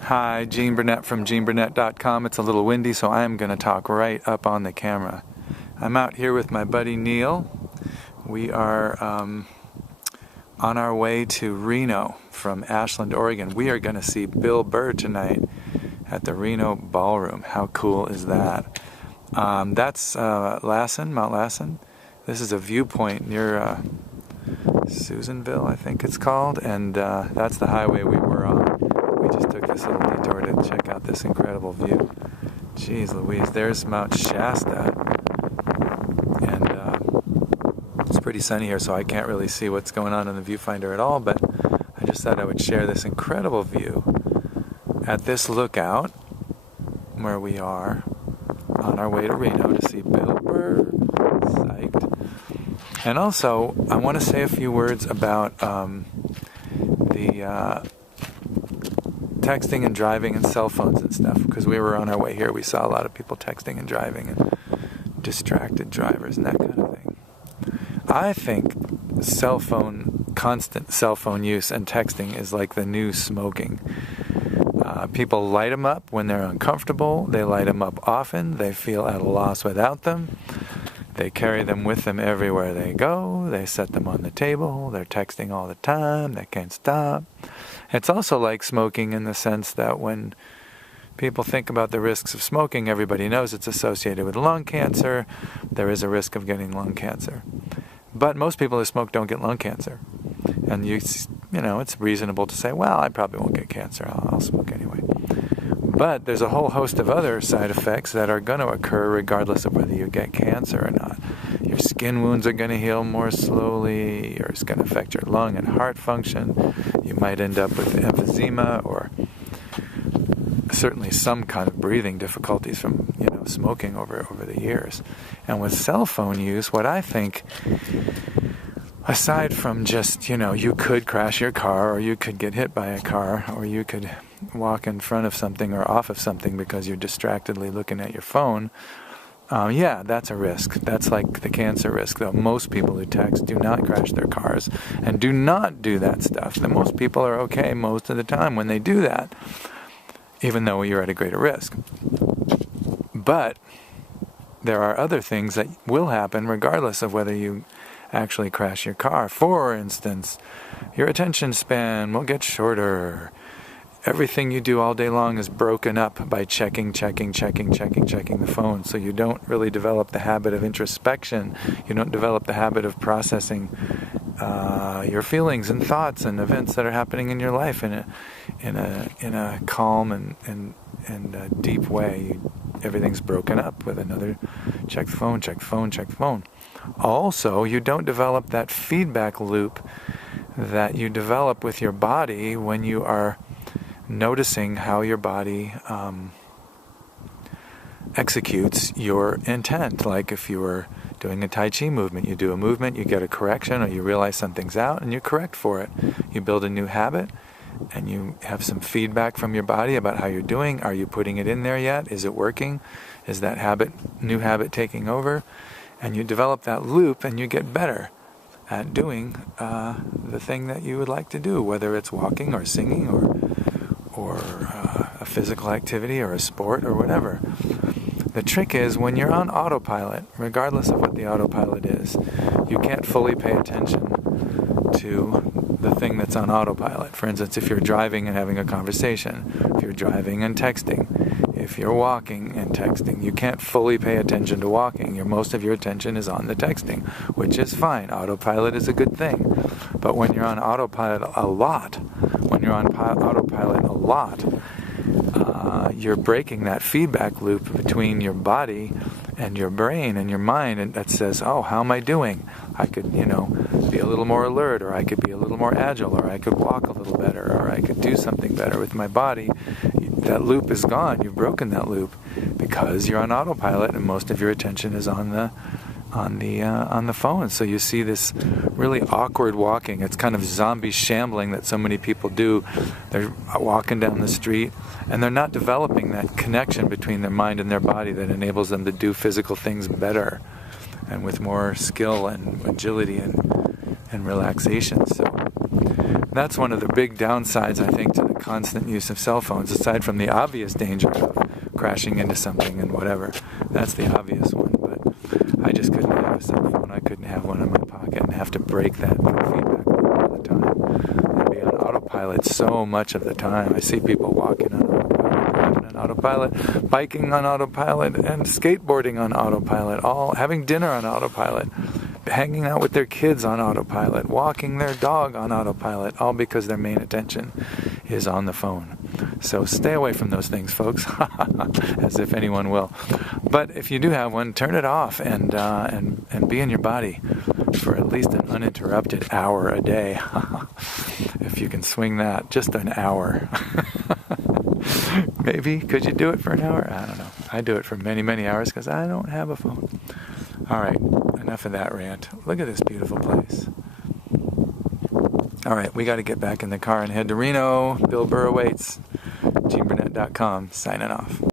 Hi, Gene Burnett from GeneBurnett.com. It's a little windy, so I am going to talk right up on the camera. I'm out here with my buddy Neil. We are on our way to Reno from Ashland, Oregon. We are going to see Bill Burr tonight at the Reno Ballroom. How cool is that? That's Lassen, Mount Lassen. This is a viewpoint near Susanville, I think it's called, and that's the highway we were on. We just took this little detour to check out this incredible view. Jeez Louise, there's Mount Shasta, and it's pretty sunny here, so I can't really see what's going on in the viewfinder at all, but I just thought I would share this incredible view at this lookout where we are on our way to Reno to see Bill Burr. Psyched. And also, I want to say a few words about the texting and driving and cell phones and stuff, because we were on our way here. We saw a lot of people texting and driving and distracted drivers and that kind of thing. I think constant cell phone use and texting is like the new smoking. People light them up when they're uncomfortable. They light them up often. They feel at a loss without them. They carry them with them everywhere they go. They set them on the table. They're texting all the time. They can't stop. It's also like smoking in the sense that when people think about the risks of smoking, everybody knows it's associated with lung cancer. There is a risk of getting lung cancer. But most people who smoke don't get lung cancer. And you know, it's reasonable to say, well, I probably won't get cancer. I'll smoke anyway. But there's a whole host of other side effects that are going to occur regardless of whether you get cancer or not. Your skin wounds are going to heal more slowly, or it's going to affect your lung and heart function. You might end up with emphysema or certainly some kind of breathing difficulties from, smoking over the years. And with cell phone use, what I think, aside from just, you could crash your car, or you could get hit by a car, or you could walk in front of something or off of something because you're distractedly looking at your phone, that's a risk. That's like the cancer risk, though. Most people who text do not crash their cars and do not do that stuff. And most people are okay most of the time when they do that, even though you're at a greater risk. But there are other things that will happen regardless of whether you actually crash your car. For instance, your attention span will get shorter. Everything you do all day long is broken up by checking the phone. So you don't really develop the habit of introspection. You don't develop the habit of processing your feelings and thoughts and events that are happening in your life in a calm and deep way. Everything's broken up with another check the phone. Also, you don't develop that feedback loop that you develop with your body when you are noticing how your body executes your intent. Like if you were doing a Tai Chi movement, you do a movement, you get a correction, or you realize something's out and you correct for it. You build a new habit and you have some feedback from your body about how you're doing. Are you putting it in there yet? Is it working? Is that new habit taking over? And you develop that loop and you get better at doing the thing that you would like to do, whether it's walking or singing or a physical activity or a sport or whatever. The trick is when you're on autopilot, regardless of what the autopilot is, you can't fully pay attention to the thing that's on autopilot. For instance, if you're driving and having a conversation, if you're driving and texting, if you're walking and texting, you can't fully pay attention to walking. Most of your attention is on the texting, which is fine. Autopilot is a good thing. But when you're on autopilot a lot, you're breaking that feedback loop between your body and your brain and your mind, and that says, oh, how am I doing? I could, be a little more alert, or I could be a little more agile, or I could walk a little better, or I could do something better with my body. That loop is gone. You've broken that loop because you're on autopilot and most of your attention is on the phone. So you see this really awkward walking. It's kind of zombie shambling that so many people do. They're walking down the street and they're not developing that connection between their mind and their body that enables them to do physical things better and with more skill and agility and relaxation. So That's one of the big downsides, I think, to the constant use of cell phones, aside from the obvious danger of crashing into something and whatever. That's the obvious one, but I just couldn't have a cell phone. I couldn't have one in my pocket and have to break that feedback loop all the time. I'd be on autopilot so much of the time. I see people walking on autopilot, driving on autopilot, biking on autopilot, and skateboarding on autopilot, all having dinner on autopilot, hanging out with their kids on autopilot, walking their dog on autopilot, all because their main attention is on the phone. So stay away from those things, folks, as if anyone will. But if you do have one, turn it off and be in your body for at least an uninterrupted hour a day. If you can swing that, just an hour. Maybe, could you do it for an hour? I don't know. I do it for many, many hours because I don't have a phone. All right, enough of that rant. Look at this beautiful place. All right, we got to get back in the car and head to Reno. Bill Burr awaits. GBurnett.com, signing off.